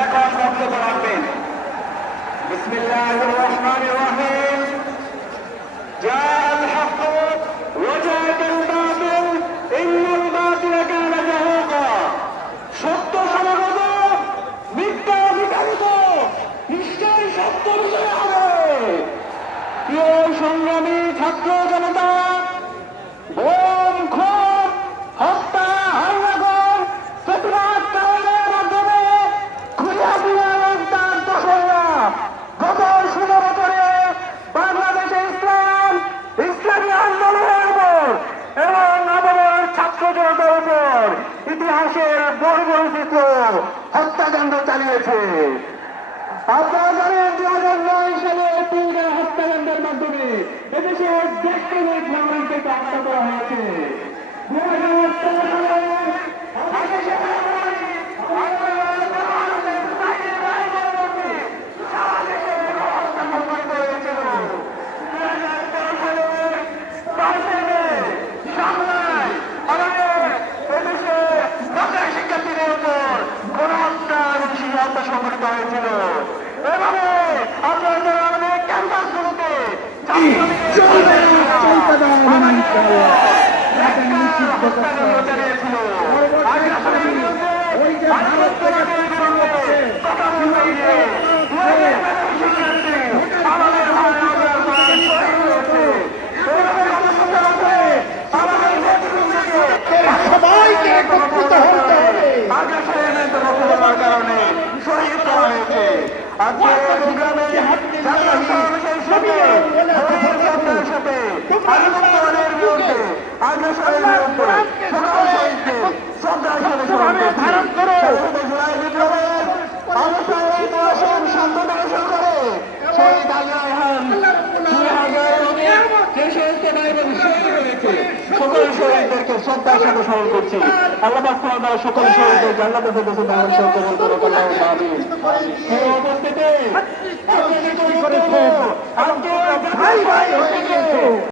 এখন বক্তব্য রাখবেন। বিসমিল্লাহির রহমানির রহিম। জাআল হক ওয়া জাআল বাতিল ইন্নাল বাতিলা কানা যাহুকা। সত্য সমাগত, মিথ্যা বিতাড়িত, নিশ্চয়ই সত্য বিজয় হবে। প্রিয় সংগ্রামী ছাত্র জনতা, বোম, খুন, হত্যা, হামলাগণ, প্রতিবাদকারীদের মাধ্যমে খুঁজে ফিরে তার দশরা গত 16 বছরে বাংলাদেশে ইসলামী আন্দোলনের উপর এবং আবহাওয়ার ছাত্র জনতার উপর ইতিহাসের বর্বরচিত হত্যাকাণ্ড চালিয়েছে। আপনারা জানেন 2009 সালে পুলগার হত্যাকাণ্ডের মাধ্যমে এদেশে দেশপ্রেমিক নাগরিকদেরকে হত্যা করা হয়েছে। 2014 সালে শিক্ষার্থীদের উপর গণহত্যা এবং শিশুহত্যা সংঘটিত হয়েছিল। এভাবে আপনাদের অনেক ক্যাম্পাসগুলোতে হত্যাকাণ্ড চালিয়েছিল। কথা বলতে গিয়ে আমাদের সবাইকে একত্রিত হতে হবে। কারণে শহীদ করা হয়েছে। আজকে সংগ্রামে সাথে আগ্রসনের বিরুদ্ধে সকল শহীদকে শ্রদ্ধার সাথে স্মরণ করছি। জুলাই বিপ্লবের অবসানের প্রশাসন শান্ততা শুরু করে শহীদ আলী রায়হান 2000 যে শহীদকে নাই বলে শহীদ হয়েছে, সকল শহীদদেরকে শ্রদ্ধার সাথে স্মরণ করছি। আল্লাহ পাক তাআলা সকল শহীদদের জান্নাতে ফেরদৌসে দান কবুল করুন। আল্লাহুম্মা আমিন। এই উপস্থিতি